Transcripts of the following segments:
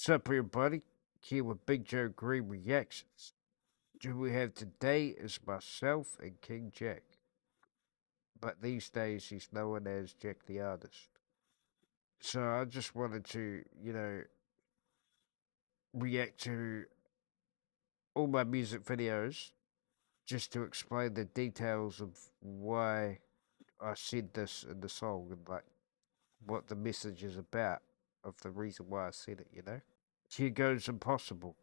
What's up, everybody? Here with Big Joe Green Reactions. Who we have today is myself and King Jack, but these days he's known as Jack the Artist. So I just wanted to, react to all my music videos just to explain the details of why I said this in the song and like what the message is about of the reason why I said it. Here goes Impossible.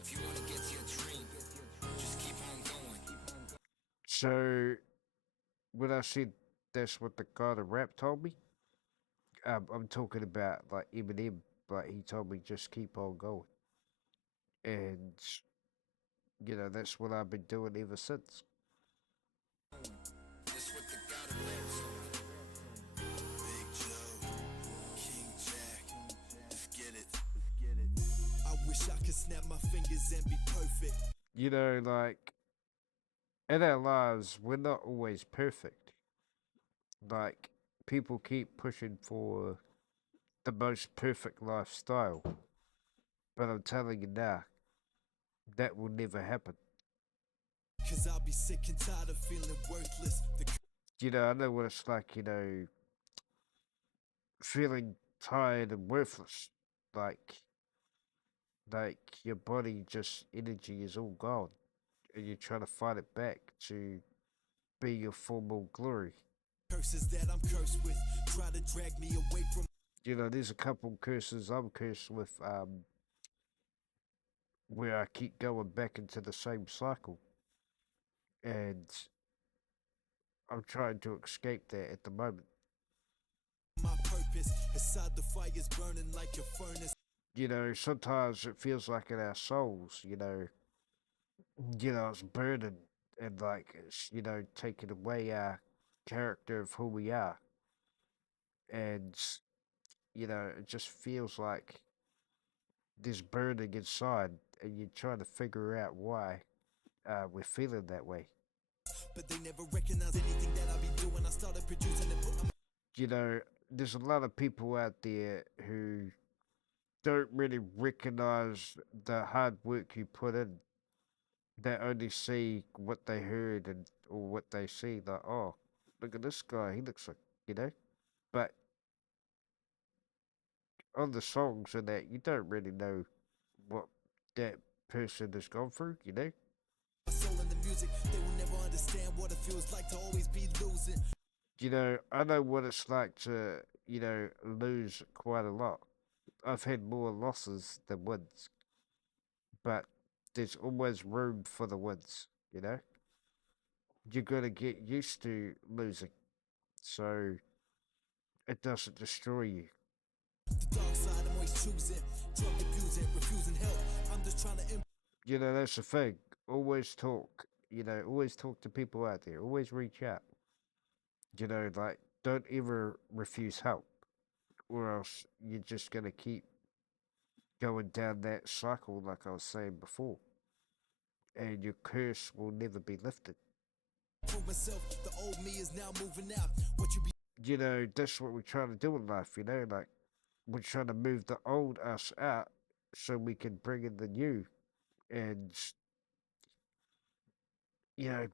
If you wanna get to your dream, just keep on going. So when I said that's what the god of rap told me, I'm talking about like Eminem. Like he told me just keep on going, and that's what I've been doing ever since. This what the God of rap told me. Big Joe, King Jack, let's get it. I wish I could snap my fingers and be perfect. Like in our lives, we're not always perfect. Like people keep pushing for the most perfect lifestyle, but I'm telling you now, that will never happen. Cause I'll be sick and tired of feeling worthless. I know what it's like. Feeling tired and worthless. Like like your body just energy is all gone and you're trying to fight it back to be your formal glory. Curses that I'm cursed with try to drag me away from. There's a couple curses I'm cursed with, where I keep going back into the same cycle, and I'm trying to escape that at the moment. My purpose inside the fire's burning like a furnace. Sometimes it feels like in our souls, it's burning and like it's, taking away our character of who we are. And, it just feels like this burning inside and you're trying to figure out why we're feeling that way. But they never recognize anything that I be doing. I started producing and putting. You know, there's a lot of people out there who don't really recognize the hard work you put in. They only see what they heard and or what they see. Like, oh, look at this guy. He looks like, you know. But on the songs and that, you don't really know what that person has gone through. My soul in the music, they will never understand what it feels like to always be losing. I know what it's like to, lose quite a lot. I've had more losses than wins, but there's always room for the wins. You're going to get used to losing, so it doesn't destroy you. The dark side, I'm always choosing. Drug abusing, refusing help. I'm just trying to. That's the thing. Always talk, always talk to people out there. Always reach out. Like, don't ever refuse help, or else you're just going to keep going down that cycle, like I was saying before, and your curse will never be lifted. Prove myself, the old me is now moving out. What you be. That's what we're trying to do in life. Like, we're trying to move the old us out so we can bring in the new and,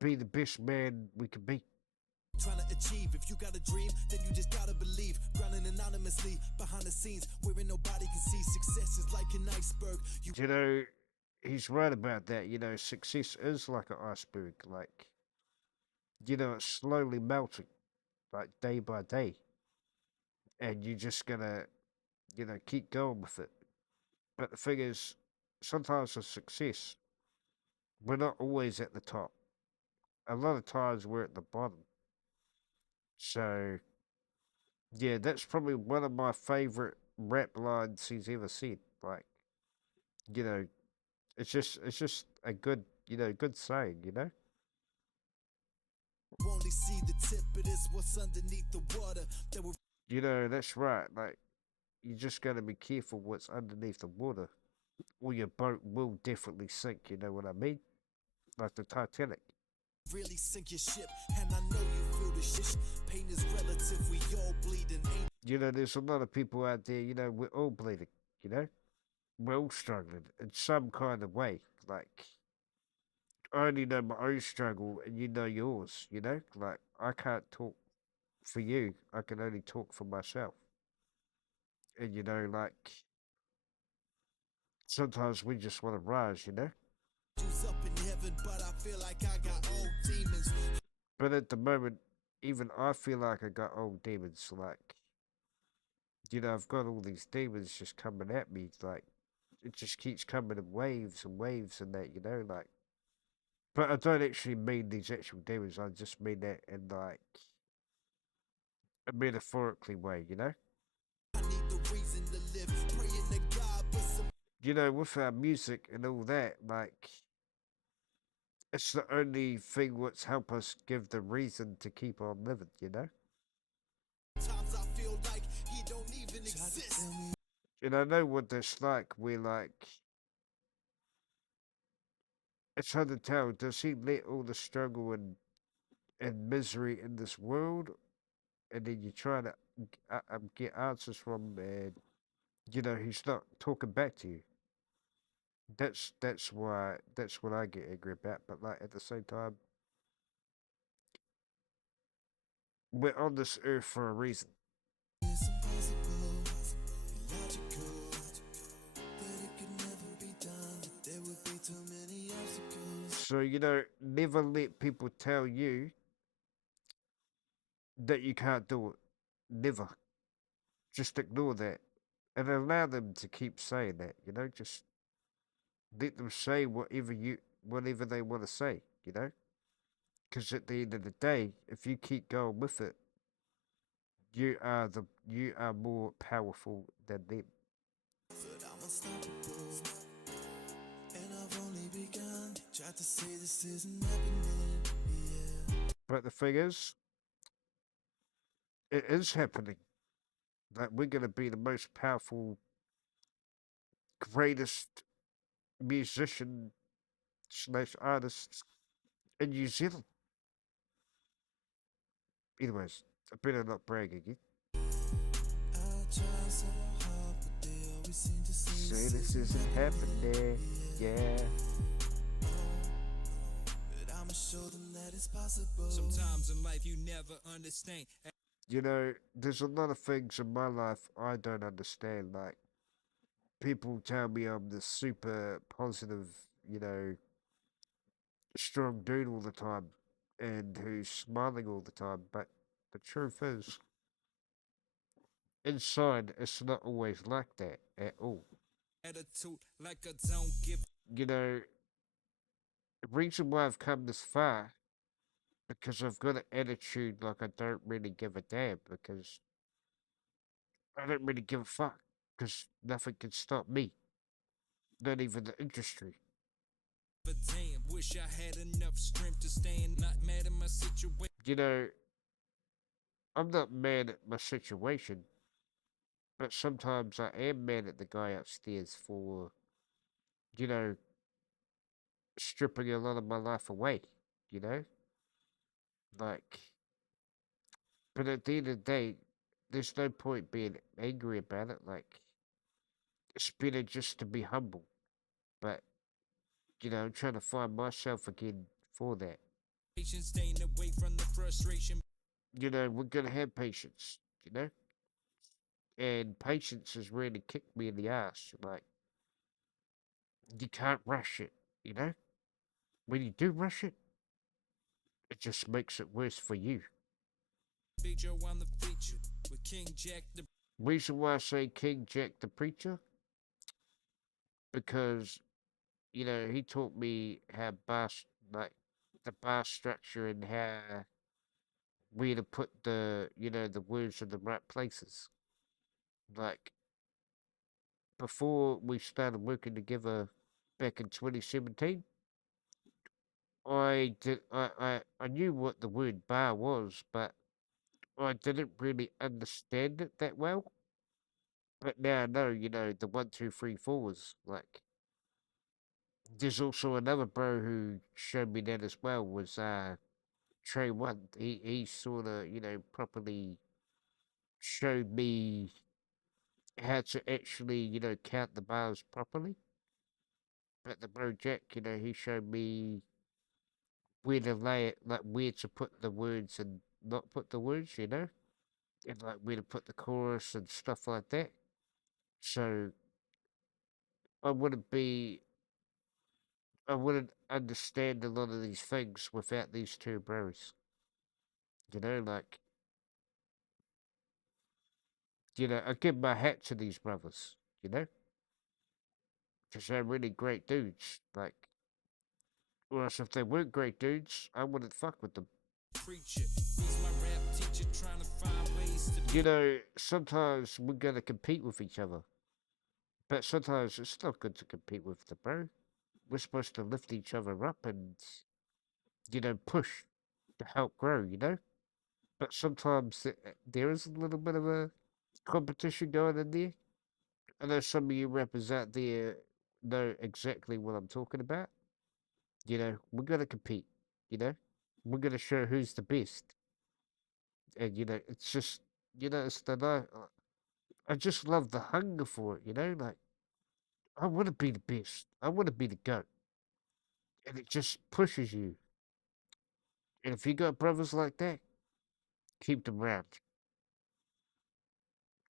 be the best man we can be. Trying to achieve. If you got a dream, then you just gotta believe. Grinding anonymously behind the scenes, where nobody can see. Success is like an iceberg. You know, he's right about that. Success is like an iceberg. Like, it's slowly melting, like day by day. And you're just gonna, keep going with it. But the thing is, sometimes with success, we're not always at the top. A lot of times we're at the bottom. So, yeah, that's probably one of my favorite rap lines he's ever said. Like, you know, it's just a good saying. Only see the tip of this, what's underneath the water. That will. That's right. Like, you just got to be careful what's underneath the water, or your boat will definitely sink. You know what I mean? Like the Titanic. Really sink your ship, and I know you feel the shit. Pain is relative, we all bleeding. Ain't You know, there's a lot of people out there. You know, we're all bleeding. You know, we're all struggling in some kind of way. Like I only know my own struggle, and you know yours. You know, like I can't talk for you. I can only talk for myself. And you know, like sometimes we just want to rise. You know. Jews up in heaven, but I feel like I got old demons. But at the moment, even I feel like I got old demons. Like, you know, I've got all these demons just coming at me. Like, it just keeps coming in waves and waves and that, you know, like. But I don't actually mean these actual demons. I just mean that in like a metaphorically way, you know. I need the reason to live, praying to God, but some You know, with our music and all that, like, it's the only thing what's help us give the reason to keep on living, you know. times I feel like he don't even exist. And I know what that's like. We're like, it's hard to tell. Does he let all the struggle and misery in this world, and then you try to get answers from him, and you know he's not talking back to you. That's what I get angry about. But like at the same time, we're on this earth for a reason. It's impossible, illogical, that it could never be done, that there would be too many obstacles. So you know, never let people tell you that you can't do it. Never. Just ignore that and allow them to keep saying that. You know, just let them say whatever they want to say. You know. Because at the end of the day, if you keep going with it, you are more powerful than them. But I'm unstoppable, and I've only begun. Tried to say this isn't happening, yeah. But the thing is, it is happening. Like we're gonna be the most powerful, greatest musician slash artists in New Zealand. Anyways, I better not brag again. I try so hard, but they always seem to Say say this isn't happening, yeah. but I'ma show them that it's possible. Sometimes in life you never understand. You know, there's a lot of things in my life I don't understand. Like people tell me I'm this super positive, you know, strong dude all the time and who's smiling all the time. But the truth is, inside, it's not always like that at all. Attitude like I don't give. You know, the reason why I've come this far because I've got an attitude like I don't really give a damn because I don't really give a fuck because nothing can stop me, not even the industry. But damn, wish I had enough strength to stand. Not mad at my situation. You know, I'm not mad at my situation, but sometimes I am mad at the guy upstairs for, you know, stripping a lot of my life away, you know? Like, but at the end of the day, there's no point being angry about it. Like, it's better just to be humble. But, you know, I'm trying to find myself again for that. Staying away from the frustration. You know, we're going to have patience, you know? And patience has really kicked me in the ass. Like, you can't rush it, you know? When you do rush it, it just makes it worse for you. Big Joe on the feature with King Jack the. Reason why I say King Jack the Preacher, because, you know, he taught me how like, the bar structure and how where to put the words in the right places. Like, before we started working together back in 2017, I knew what the word bar was, but I didn't really understand it that well. But now I know, the 1, 2, 3, 4s. Like, there's also another bro who showed me that as well. Was Trey One. He sort of properly showed me how to actually count the bars properly. But the bro Jack, he showed me where to lay it, like where to put the words and not put the words, and like where to put the chorus and stuff like that. So I wouldn't be, I wouldn't understand a lot of these things without these two bros. Like, I give my hat to these brothers, you know, because they're really great dudes. Like, or else if they weren't great dudes, I wouldn't fuck with them. Preacher, he's my rap teacher, trying to find ways to Sometimes we're gonna compete with each other, but sometimes it's not good to compete with the bro. We're supposed to lift each other up and, push to help grow, But sometimes there is a little bit of a competition going in there. I know some of you rappers out there know exactly what I'm talking about. We're gonna compete, you know? We're gonna show who's the best. And, it's just, it's the night. I just love the hunger for it, Like, I want to be the best. I want to be the GOAT. And it just pushes you. And if you got brothers like that, keep them around.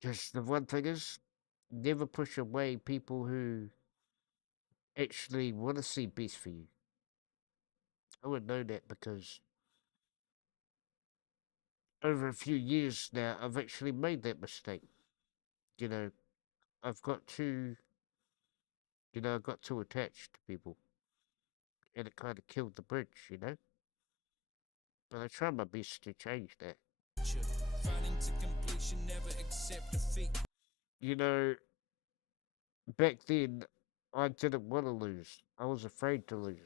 Because the one thing is, never push away people who actually want to see best for you. I would know that because over a few years now, I've actually made that mistake. You know, I've got too, I got too attached to people. And it kind of killed the bridge. But I try my best to change that. fighting to completion, never accept defeat. You know, back then, I didn't want to lose. I was afraid to lose.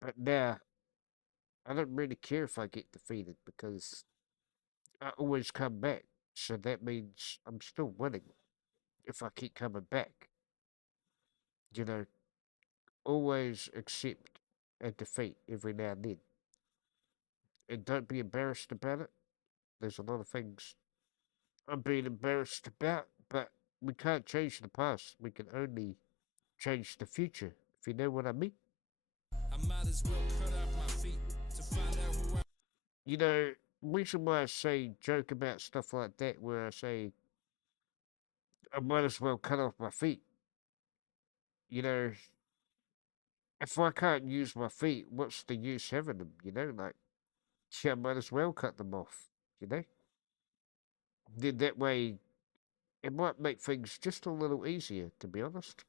But now, I don't really care if I get defeated because I always come back. So that means I'm still winning if I keep coming back. You know, always accept a defeat every now and then. And don't be embarrassed about it. There's a lot of things I'm being embarrassed about, but we can't change the past. We can only change the future, if you know what I mean. I might as well cut off my feet to find out who I Reason why I say joke about stuff like that, where I say I might as well cut off my feet. You know, if I can't use my feet, what's the use having them? Like, yeah, I might as well cut them off. You know, then that way it might make things just a little easier, to be honest.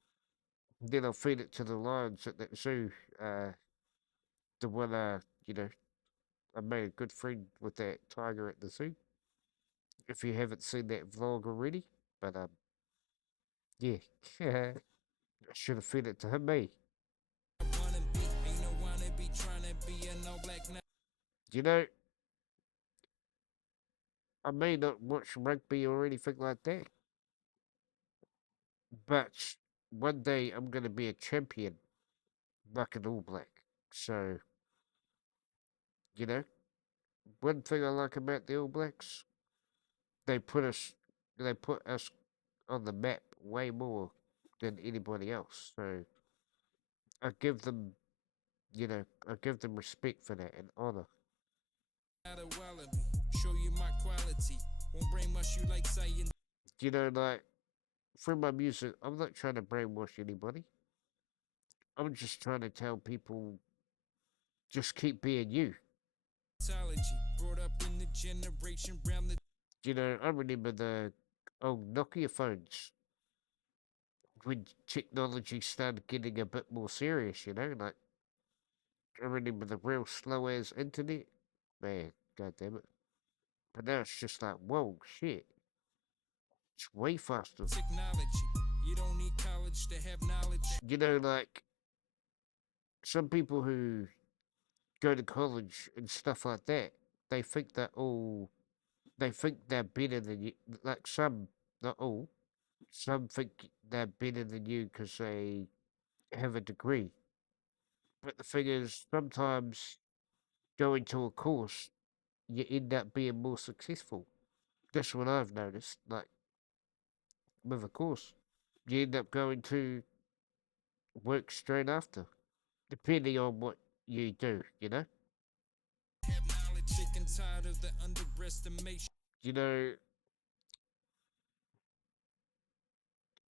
Then I'll feed it to the lions at that zoo. The one, I made a good friend with that tiger at the zoo. If you haven't seen that vlog already, but yeah, I should have fed it to him, eh? wanna be. Ain't no wanna be trying to be an all black now. You know, I may not watch rugby or anything like that, but one day I'm going to be a champion like an All Black. So, you know, one thing I like about the All Blacks, they put us, they put us on the map way more than anybody else. So I give them, I give them respect for that and honor. Out of Wallaby, show you my quality. Won't brainwash you like saying. Like through my music, I'm not trying to brainwash anybody. I'm just trying to tell people, just keep being you. Brought up in the generation round the I remember the old Nokia phones when technology started getting a bit more serious, like I remember the real slow as internet. Man, god damn it. But now it's just like, whoa, shit. It's way faster. technology. You don't need college to have knowledge. Like some people who go to college and stuff like that, they think that all they think they're better than you. Like some, not all, Some think they're better than you because they have a degree. But the thing is, sometimes going to a course, you end up being more successful. That's what I've noticed. Like with a course, you end up going to work straight after, depending on what you do. Have knowledge, sick and tired of the underestimation. You know,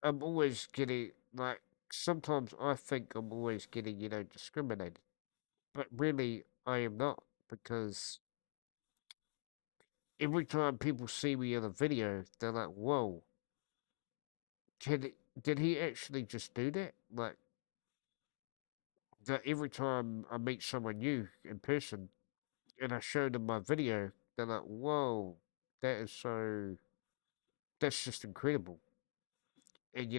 I'm always getting like sometimes I think I'm always getting discriminated, but really I am not because every time people see me in a video, they're like, "Whoa, can it, did he actually just do that?" Like that every time I meet someone new in person and I show them my video, they're like, "Whoa, that is so that's just incredible." And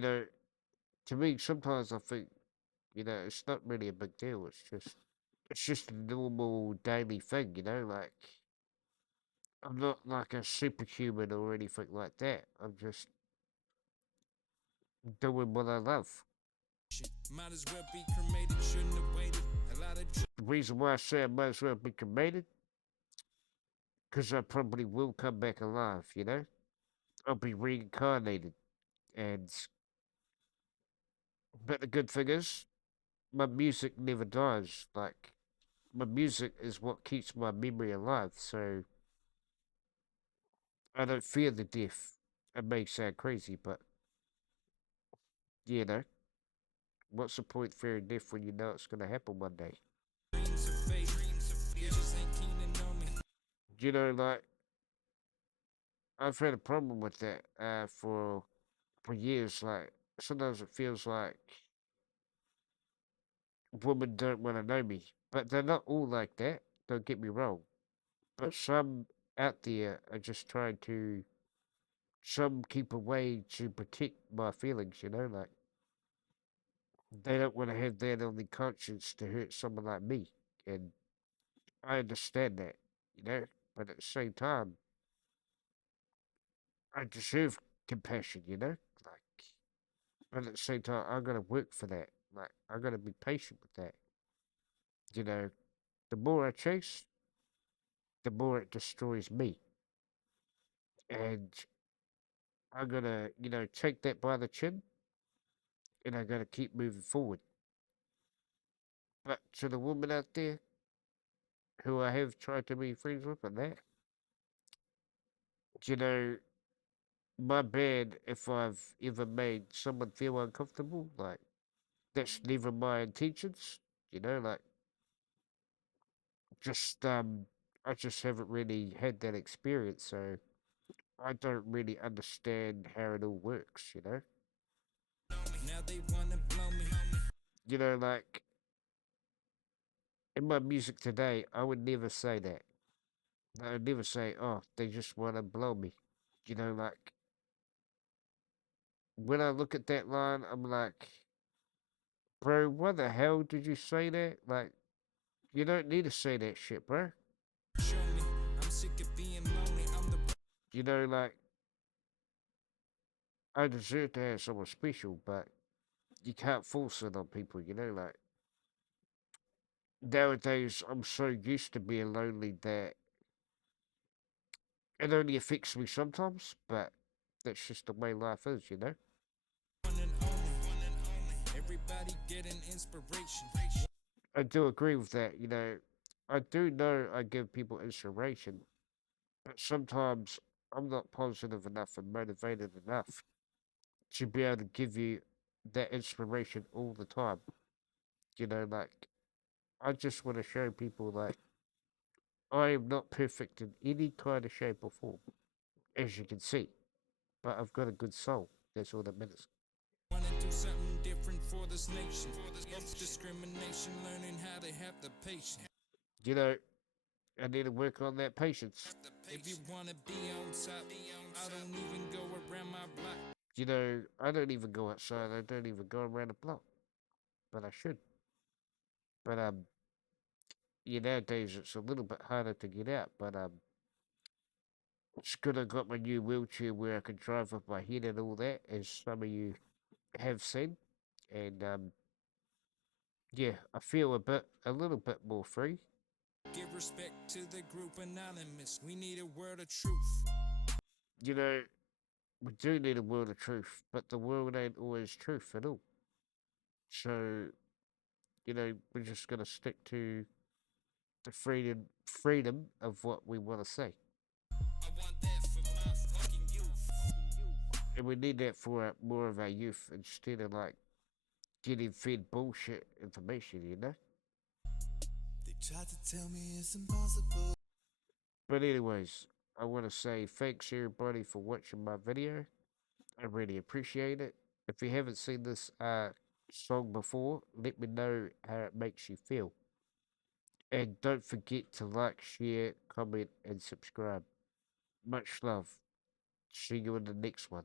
to me, sometimes I think it's not really a big deal. It's just a normal daily thing. Like I'm not like a superhuman or anything like that. I'm just doing what I love. Might as well be cremated, shouldn't have waited. A lot of The reason why I say I might as well be cremated, because I probably will come back alive. I'll be reincarnated, and but the good thing is, my music never dies. Like my music is what keeps my memory alive. So I don't fear the death. It may sound crazy, but you know, what's the point fearing death when you know it's gonna happen one day? dreams of fate. You just ain't keen to know me. Like I've had a problem with that for years. Like sometimes it feels like women don't want to know me, but they're not all like that. Don't get me wrong, but some out there are just trying to. Some keep away to protect my feelings. Like they don't want to have that on their conscience to hurt someone like me, and I understand that. But at the same time, I deserve compassion. Like, but at the same time, I'm gonna work for that. Like, I'm gonna be patient with that. You know, the more I chase, the more it destroys me. And I'm gonna, take that by the chin and I'm gonna keep moving forward. But to the woman out there who I have tried to be friends with and that, you know, my bad if I've ever made someone feel uncomfortable. Like, that's never my intentions. Like, just, I just haven't really had that experience, so I don't really understand how it all works. Now they wanna blow me. Like in my music today, I would never say that. I would never say, "Oh, they just want to blow me." Like when I look at that line, I'm like, "Bro, why the hell did you say that?" Like, you don't need to say that shit, bro. Show me. I'm sick of being lonely. I'm the Like I deserve to have someone special, but you can't force it on people. Like nowadays, I'm so used to being lonely that it only affects me sometimes, but that's just the way life is. one and only. Everybody getting inspiration. I do agree with that. I do know I give people inspiration, but sometimes I'm not positive enough and motivated enough to be able to give you that inspiration all the time. Like I just want to show people like I am not perfect in any kind of shape or form, as you can see, but I've got a good soul. That's all that matters. Wanna do something different for this nation. Of discrimination, learning how to have the patience. You know, I need to work on that patience. If you wanna be on top, I don't even go around my block. I don't even go outside. I don't even go around the block, but I should. But nowadays it's a little bit harder to get out. But It's good I got my new wheelchair where I can drive with my head and all that, as some of you have seen. And yeah, I feel a little bit more free. Give respect to the group anonymous. We need a word of truth. You know, we do need a world of truth, but the world ain't always truth at all. So, you know, we're just gonna stick to the freedom of what we want to say. I want that for my fucking youth. And we need that for more of our youth instead of like getting fed bullshit information, you know? They tried to tell me it's impossible. But anyways, I want to say thanks everybody for watching my video. I really appreciate it. If you haven't seen this song before, let me know how it makes you feel. And don't forget to like, share, comment, and subscribe. Much love. See you in the next one.